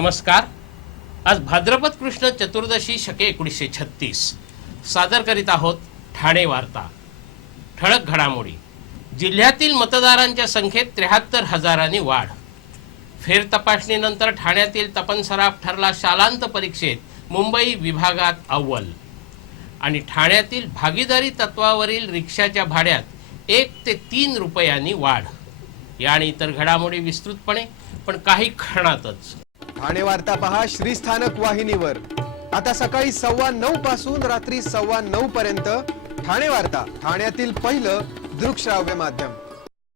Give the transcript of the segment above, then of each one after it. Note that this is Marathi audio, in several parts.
नमस्कार। आज भाद्रपद कृष्ण चतुर्दशी शके 1936 सादर करीत आहोत ठाणे वार्ता। ठळक घडामोडी। जिल्ह्यातील मतदारांच्या संख्येत 73,000 वाढ। फेर तपासणीनंतर ठाण्यातील तपन सराफ ठरला शालांत परीक्षेत मुंबई विभागात अव्वल। आणि ठाण्यातील भागीदारी तत्वावरील रिक्षाच्या भाड्यात 1 ते 3 रुपयांनी वाढ। या आणि इतर घडामोडी विस्तृतपणे पण काही क्षणातच। ठाणे वार्ता पहा श्रीस्थानक वाहिनीवर। आता सकाळी 9:15 पासून रात्री 9:15 पर्यंत ठाणे वार्ता, ठाण्यातील पहिलं दृकश्राव्य माध्यम।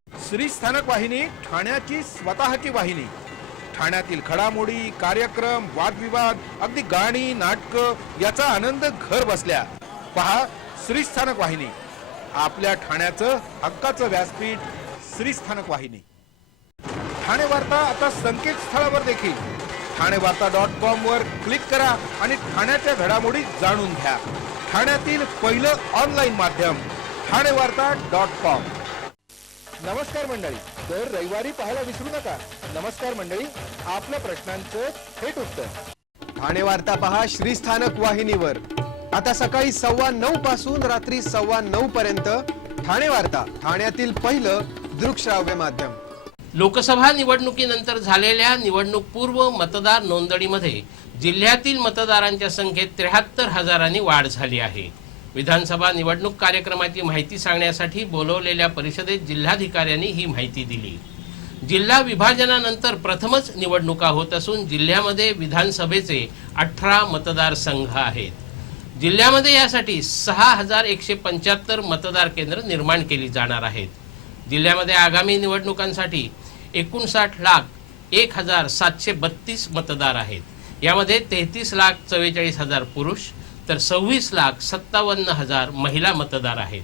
श्रीस्थानक वाहिनी ठाण्याची स्वतःची वाहिनी। ठाण्यातील घडामोडी, कार्यक्रम, वादविवाद, अगदी गाणी, नाटक याचा आनंद घर बसल्या पहा श्रीस्थानक वाहिनी। आपल्या ठाण्याचं हक्काचं व्यासपीठ श्रीस्थानक वाहिनी। ठाणे वार्ता आता संकेतस्थळावर देखील ठाणेवार्ता.com वर क्लिक करा आणि ठाण्याच्या घडामोडी जाणून घ्या। ठाण्यातील पहिलं ऑनलाईन माध्यम ठाणेवार्ता.com। नमस्कार मंडळी, दर रविवारी पाहायला विसरू नका। नमस्कार मंडळी, आपल्या प्रश्नांचं थेट उत्तर। ठाणे वार्ता पहा श्रीस्थानक वाहिनीवर। आता सकाळी 9:15 पासून रात्री 9:15 पर्यंत ठाणे वार्ता, ठाण्यातील पहिलं दृकश्राव्य माध्यम। लोकसभा निवडणुकीनंतर झालेल्या निवडणूकपूर्व मतदार नोंदणीमध्ये जिल्ह्यातील मतदारांच्या संख्येत 73,000 वाढ झाली आहे। विधानसभा निवडणूक कार्यक्रमाची माहिती सांगण्यासाठी बोलवलेल्या परिषदेत जिल्हाधिकाऱ्यांनी ही माहिती दिली। जिल्हा विभाजनानंतर प्रथमच निवडणुका होत असून जिल्ह्यामध्ये विधानसभेचे 18 मतदारसंघ आहेत। जिल्ह्यामध्ये यासाठी 6,175 मतदार केंद्र निर्माण केली जाणार आहेत। जिल्ह्यामध्ये आगामी निवडणुकांसाठी 59,01,732 मतदार आहेत। यामध्ये 33,44,000 पुरुष तर 26,57,000 महिला मतदार आहेत।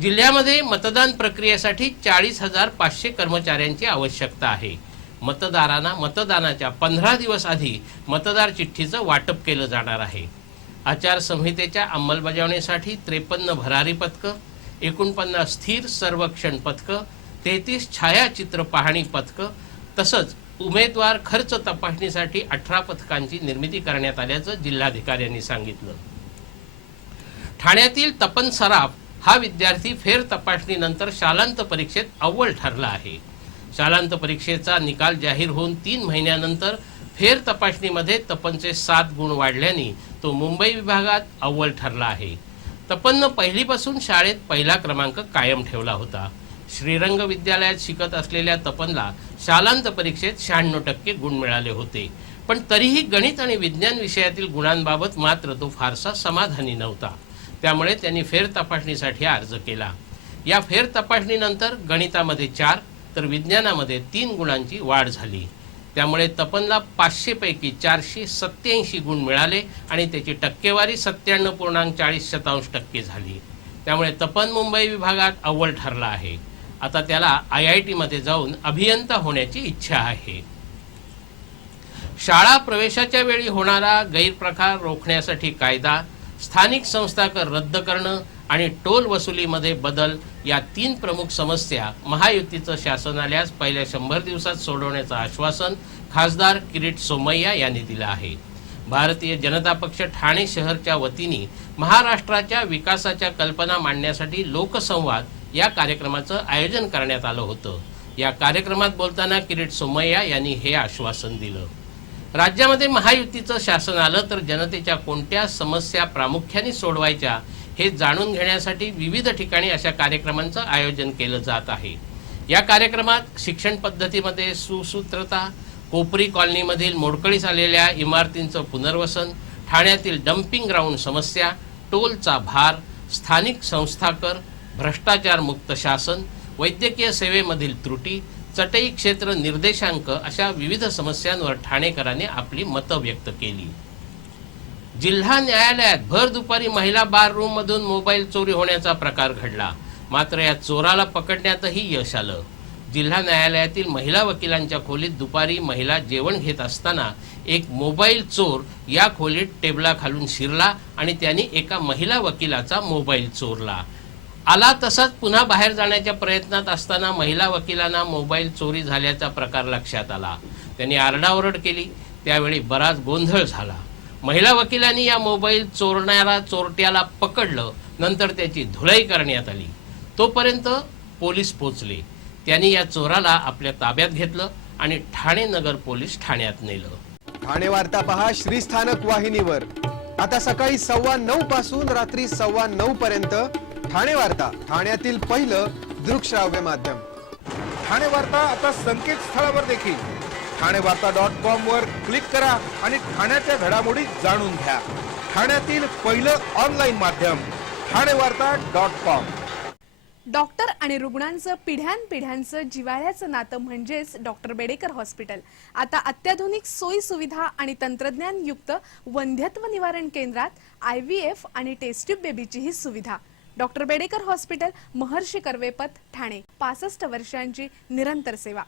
जिल्ह्यामध्ये मतदान प्रक्रियेसाठी 40,500 कर्मचाऱ्यांची आवश्यकता आहे। मतदारांना मतदानाच्या 15 दिवस आधी मतदार चिठ्ठीचं वाटप केलं जाणार आहे। आचारसंहितेच्या अंमलबजावणीसाठी 53 भरारी पथकं, 49 स्थिर सर्वेक्षण पथकं, 33 छायाचित्र पाहणी पथकं तसंच उमेदवार खर्च तपासणीसाठी 18 पथकांची निर्मिती करण्यात आल्याचं जिल्हाधिकाऱ्यांनी सांगितलं। ठाण्यातील तपन सराफ हा विद्यार्थी फेर तपासणीनंतर शालांत परीक्षेत अव्वल ठरला आहे। शालांत परीक्षेचा निकाल जाहीर होऊन 3 महिन्यानंतर फेर तपासणीमध्ये तपनचे 7 गुण वाढल्याने तो मुंबई विभागात अव्वल ठरला आहे। तपननं पहिलीपासून शाळेत पहिला क्रमांक कायम ठेवला होता। श्रीरंग विद्यालयात शिकत असलेल्या तपनला शालांत परीक्षेत 96% गुण मिळाले होते, पण तरीही गणित आणि विज्ञान विषयातील गुणांबाबत मात्र तो फारसा समाधानी नव्हता। त्यामुळे त्यांनी फेर तपासणीसाठी अर्ज केला। या फेर तपासणीनंतर गणितामध्ये 4 तर विज्ञानामध्ये 3 गुणांची वाढ झाली। त्यामुळे तपनला 500 पैकी 487 गुण मिळाले आणि त्याची टक्केवारी 97.40% झाली। त्यामुळे तपन मुंबई विभागात अव्वल ठरला आहे। आता त्याला IIT मध्ये जाऊन अभियंता होण्याची इच्छा आहे। शाळा प्रवेशाच्या वेळी होणारा गैरप्रकार रोखण्यासाठी कायदा, स्थानिक संस्था कर रद्द करणं आणि टोल वसुलीमध्ये बदल या 3 प्रमुख समस्या महायुतीचं शासन आल्यास पहिल्या 100 दिवसात सोडवण्याचं आश्वासन खासदार किरीट सोमय्या यांनी दिलं आहे। भारतीय जनता पक्ष ठाणे शहरच्या वतीने महाराष्ट्राच्या विकासाच्या कल्पना मांडण्यासाठी लोकसंवाद या कार्यक्रमाचं आयोजन करण्यात आलं होतं। या कार्यक्रमात बोलताना किरीट सोमय्या यांनी हे आश्वासन दिलं। राज्यामध्ये महायुतीचं शासन आलं तर जनतेच्या कोणत्या समस्या प्रामुख्याने सोडवायच्या हे जाणून घेण्यासाठी विविध ठिकाणी अशा कार्यक्रमांचं आयोजन केलं जात आहे। या कार्यक्रमात शिक्षण पद्धतीमध्ये सुसूत्रता, कोपरी कॉलनीमधील मोडकळीस आलेल्या इमारतींचं पुनर्वसन, ठाण्यातील डम्पिंग ग्राउंड समस्या, टोलचा भार, स्थानिक संस्था कर, भ्रष्टाचार मुक्त शासन, वैद्यकीय सेवेमधील त्रुटी, चटई क्षेत्र निर्देशांक अशा विविध समस्यांवर ठाणेकरांनी आपली मतं व्यक्त केली। जिल्हा न्यायालयात भर दुपारी महिला बार रूम मधून मोबाईल चोरी होण्याचा प्रकार घडला, मात्र या चोराला पकडण्यातही यश आलं। जिल्हा न्यायालयातील महिला वकिलांच्या खोलीत दुपारी महिला जेवण घेत असताना एक मोबाईल चोर या खोलीत टेबलाखालून शिरला आणि त्यांनी एका महिला वकिलाचा मोबाईल चोरला। आला तसाच पुन्हा बाहेर जाण्याच्या प्रयत्नात असताना महिला वकिलांना मोबाईल चोरी झाल्याचा प्रकार लक्षात आला। त्यांनी आरडाओरड केली। त्यावेळी बराच गोंधळ झाला. महिला वकिलांनी या मोबाईल चोरट्याला पकडलं. नंतर त्याची धुलाई करण्यात आली. तोपर्यंत पोलीस पोचले. त्यांनी या चोराला आपल्या ताब्यात घेतलं आणि ठाणे नगर पोलीस ठाण्यात नेलं. ठाणे वार्ता पहा श्रीस्थानक वाहिनीवर. आता सकाळी 9:15 पासून रात्री 9:15 पर्यंत ठाणे वार्ता, ठाण्यातील पहिलं दृकश्राव्य माध्यम. ठाणे वार्ता आता संकेतस्थळावर देखील ठाणेवार्ता.com वर क्लिक करा आणि ठाण्याच्या घडामोडी जाणून घ्या. ठाण्यातील पहिलं ऑनलाईन माध्यम ठाणेवार्ता.com. डॉक्टर आणि रुग्णांचं पिढ्यानपिढ्यांचं जिव्हाळ्याचं नातं म्हणजेच डॉक्टर बेडेकर हॉस्पिटल. आता अत्याधुनिक सोयी सुविधा आणि तंत्रज्ञान युक्त वंध्यत्व निवारण केंद्रात IVF आणि टेस्ट ट्यूब बेबीची ही सुविधा. डॉक्टर बेडेकर हॉस्पिटल, महर्षी कर्वेपथ, ठाणे. 65 वर्षांची निरंतर सेवा.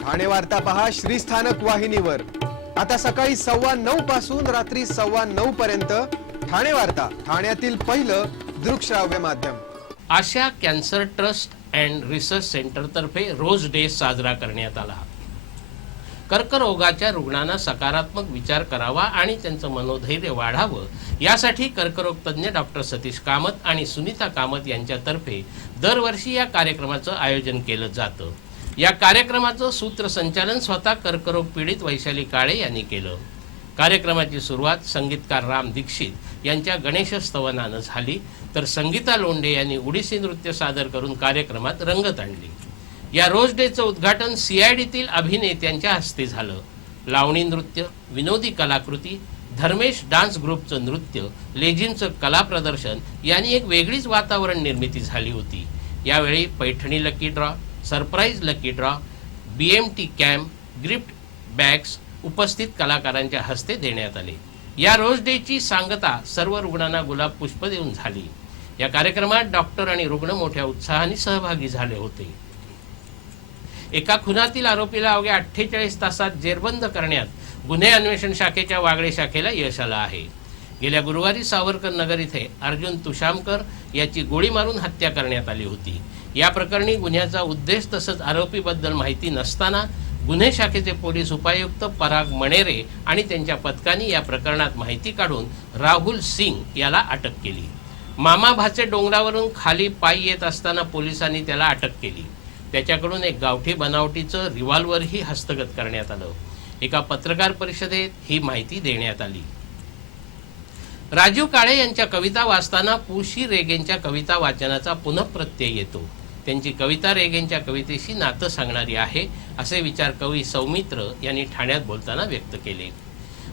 ठाणे वार्ता पहा श्रीस्थानक वाहिनीवर. आता सकाळी 9:15 पासून रात्री 9:15 पर्यंत ठाणे वार्ता, ठाण्यातील पहिलं दृकश्राव्य माध्यम. Asha cancer trust and research centre तर्फे रोज डे साजरा करण्यात आला. कर्करोगाच्या रुग्णांना सकारात्मक विचार करावा आणि त्यांचं मनोधैर्य वाढावं यासाठी कर्करोग तज्ज्ञ डॉक्टर सतीश कामत आणि सुनीता कामत यांच्यातर्फे दरवर्षी या कार्यक्रमाचं आयोजन केलं जातं. या कार्यक्रमाचं सूत्रसंचालन स्वतः कर्करोग पीडित वैशाली काळे यांनी केलं. कार्यक्रमाची सुरुवात संगीतकार राम दीक्षित यांच्या गणेश स्तवनानं झाली, तर संगीता लोंढे यांनी ओडिसी नृत्य सादर करून कार्यक्रमात रंगत आणली. या रोज डेचं उद्घाटन CIDतील अभिनेत्यांच्या हस्ते झालं. लावणी नृत्य, विनोदी कलाकृती, धर्मेश डान्स ग्रुपचं नृत्य, लेझिमचं कला प्रदर्शन यांनी एक वेगळीच वातावरण निर्मिती झाली होती. यावेळी Paithani lucky draw, surprise lucky draw, BMT camp, gift bags उपस्थित कलाकारांच्या हस्ते देण्यात आले. या रोज डेची सांगता सर्व रुग्णांना गुलाब पुष्प देऊन झाली. या कार्यक्रमात डॉक्टर आणि रुग्ण मोठ्या उत्साहाने सहभागी झाले होते. एका खुनातील आरोपीला अवघ्या 48 तासात जेरबंद करण्यात गुन्हे अन्वेषण शाखेच्या वागळे शाखेला यश आलं आहे. गेल्या गुरुवारी सावरकर नगर इथे अर्जुन तुशामकर याची गोळी मारून हत्या करण्यात आली होती. या प्रकरणी गुन्ह्याचा उद्देश तसंच आरोपीबद्दल माहिती नसताना गुन्हे शाखेचे पोलीस उपायुक्त पराग मणेरे आणि त्यांच्या पथकाने या प्रकरणात माहिती काढून राहुल सिंग याला अटक केली. मामा भाचे डोंगरावरून खाली पायी येत असताना पोलिसांनी त्याला अटक केली. त्याच्याकडून एक गावठी बनावटीचं रिव्हॉल्व्हरही हस्तगत करण्यात आलं. एका पत्रकार परिषदेत ही माहिती देण्यात आली. राजीव काळे यांच्या कविता वाचताना पुशी रेगेंच्या कविता वाचनाचा पुनःप्रत्यय येतो. त्यांची कविता रेगेंच्या कवितेशी नातं सांगणारी आहे, असे विचार कवी सौमित्र यांनी ठाण्यात बोलताना व्यक्त केले.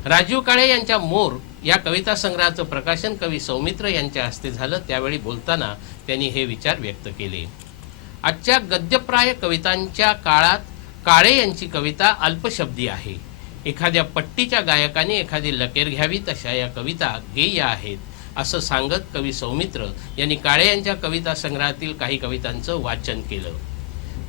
राजीव काळे यांच्या मोर या कविता संग्रहाचं प्रकाशन कवी सौमित्र यांच्या हस्ते झालं. त्यावेळी बोलताना त्यांनी हे विचार व्यक्त केले. आजच्या गद्यप्राय कवितांच्या काळात काळे यांची कविता अल्पशब्दी आहे. एखाद्या पट्टीच्या गायकाने एखादी लकेर घ्यावी तशा या कविता गेय आहेत, असं सांगत कवी सौमित्र यांनी काळे यांच्या कविता संग्रहातील काही कवितांचं वाचन केलं.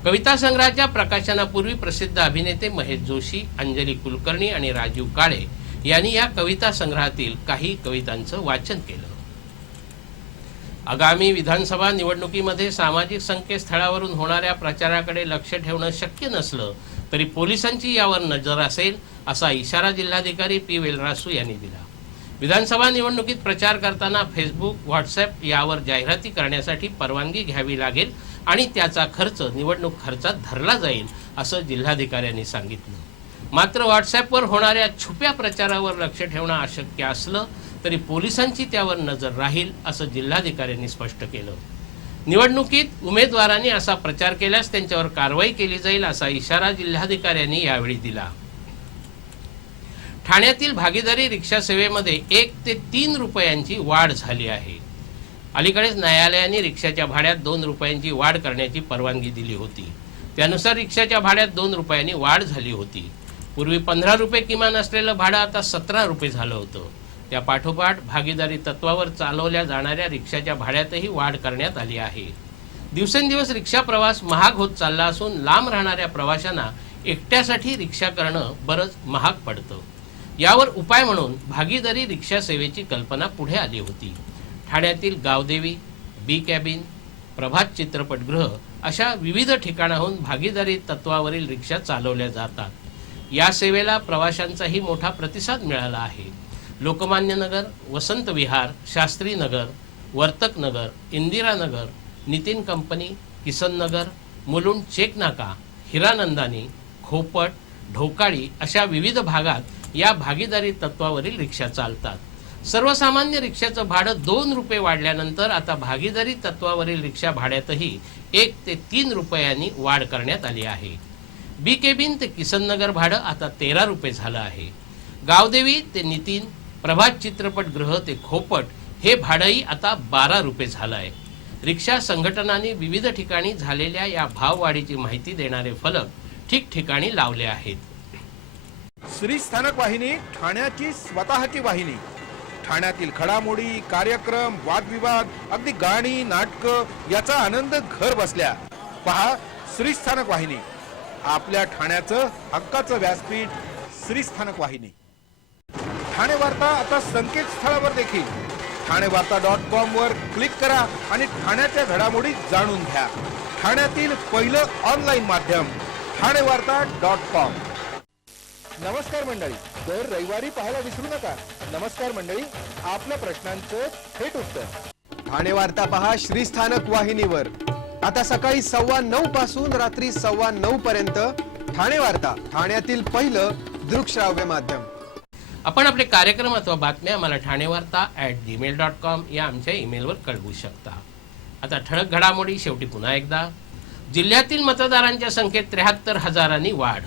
कविता संग्रहाच्या प्रकाशनापूर्वी प्रसिद्ध अभिनेते महेश जोशी, अंजली कुलकर्णी आणि राजीव काळे यांनी या कविता संग्रहातील काही कवितांचं वाचन केलं. आगामी विधानसभा निवडणुकीमध्ये सामाजिक संकेतस्थळावरून होणाऱ्या प्रचाराकडे लक्ष ठेवणं शक्य नसलं तरी पोलिसांची यावर नजर असेल, असा इशारा जिल्हाधिकारी P. वेलरासू यांनी दिला. विधानसभा निवडणुकीत प्रचार करताना फेसबुक, व्हॉट्सअप यावर जाहिराती करण्यासाठी परवानगी घ्यावी लागेल आणि त्याचा खर्च निवडणूक खर्चात धरला जाईल, असं जिल्हाधिकाऱ्यांनी सांगितलं. मात्र व्हॉट्सअपवर होणाऱ्या छुप्या प्रचारावर लक्ष ठेवणं अशक्य असलं तरी पोलिसांची त्यावर नजर राहील, असं जिल्हाधिकाऱ्यांनी स्पष्ट केलं. निवडणुकीत उमेदवारांनी असा प्रचार केल्यास त्यांच्यावर कारवाई केली जाईल, असा इशारा जिल्हाधिकाऱ्यांनी यावेळी दिला. ठाण्यातील भागीदारी रिक्षा सेवेमध्ये 1 ते 3 रुपयांची वाढ झाली आहे. अलीकडेच न्यायालयाने रिक्षाच्या भाड्यात 2 रुपयांची वाढ करण्याची परवानगी दिली होती. त्यानुसार रिक्षाच्या भाड्यात 2 रुपयांनी वाढ झाली होती. पूर्वी 15 रुपये किमान असलेलं भाडं आता 17 रुपये झालं होतं. त्या पाठोपाठ भागीदारी तत्वावर चालवल्या जाणाऱ्या रिक्षाच्या भाड्यातही वाढ करण्यात आली आहे. दिवसेंदिवस रिक्षा प्रवास महाग होत चालला असून लांब राहणाऱ्या प्रवाशांना एकट्यासाठी रिक्षा करणं बरंच महाग पडतं. यावर उपाय म्हणून भागीदारी रिक्षा सेवेची कल्पना पुढे आली होती. ठाण्यातील गावदेवी, बी कॅबिन, प्रभात चित्रपटगृह अशा विविध ठिकाणाहून भागीदारी तत्वावरील रिक्षा चालवल्या जातात. या सेवेला प्रवाशांचाही मोठा प्रतिसाद मिळाला आहे. लोकमान्य नगर, वसंत विहार, शास्त्री नगर, वर्तक नगर, इंदिरा नगर, नितीन कंपनी, किसन नगर, मुलुंड चेक नाका, हिरानंदानी, खोपट, ढोकाळी अशा विविध भागात या भागीदारी तत्वावरील रिक्षा चालतात. सर्वसामान्य रिक्षाचं भाडं 2 रुपये वाढल्यानंतर आता भागीदारी तत्वावरील रिक्षा भाड्यातही 1 ते 3 रुपयांनी वाढ करण्यात आली आहे. बी केबिन ते किसन नगर भाडं आता 13 रुपये झालं आहे. गावदेवी ते नितीन, प्रभात चित्रपटगृह ते खोपट हे भाडंही आता 12 रुपये झालं आहे. रिक्षा संघटनांनी विविध ठिकाणी झालेल्या या भाववाढीची माहिती देणारे फलक ठिकठिकाणी लावले आहेत. श्री स्थानक वाहिनी ठाण्याची स्वतःची वाहिनी. ठाण्यातील घडामोडी, कार्यक्रम, वादविवाद, अगदी गाणी, नाटकं याचा आनंद घर बसल्या. पहा श्री स्थानक वाहिनी, आपल्या ठाण्याचं हक्काचं व्यासपीठ. श्री स्थानक वाहिनी. ठाणे वार्ता आता संकेतस्थळावर देखील ठाणेवार्ता.com वर क्लिक करा आणि ठाण्याच्या घडामोडी जाणून घ्या. ठाण्यातील पहिलं ऑनलाईन माध्यम ठाणेवार्ता.com. नमस्कार मंडळी, दर रविवारी पाहायला विसरू नका. नमस्कार मंडळी, आपल्या प्रश्नांचं थेट उत्तर. ठाणे वार्ता पहा श्रीस्थानक वाहिनीवर. आता सकाळी 9:15 पासून रात्री 9:15 पर्यंत ठाणे वार्ता, ठाण्यातील पहिलं दृकश्राव्य माध्यम. आपण आपले कार्यक्रम अथवा बातम्या आम्हाला ठाणेवार्ता@gmail.com या आमच्या ईमेलवर कळवू शकता. आता ठळक घडामोडी शेवटी पुन्हा एकदा. जिल्ह्यातील मतदारांच्या संख्येत 73,000 वाढ.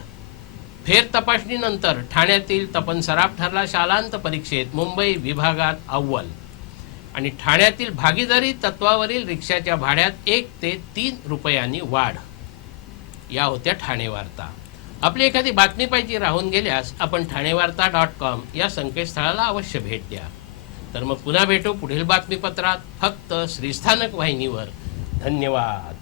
फेर तपासणीनंतर ठाण्यातील तपन सराफ ठरला शालांत परीक्षेत मुंबई विभागात अव्वल. आणि ठाण्यातील भागीदारी तत्वावरील रिक्षाच्या भाड्यात 1 ते 3 रुपयांनी वाढ. या होत्या ठाणे वार्ता. आपली एखादी बातमी पाहिजे राहून गेल्यास आपण ठाणेवार्ता.com या संकेतस्थळाला अवश्य भेट द्या. तर मग पुन्हा भेटू पुढील बातमीपत्रात, फक्त श्रीस्थानक वाहिनीवर. धन्यवाद.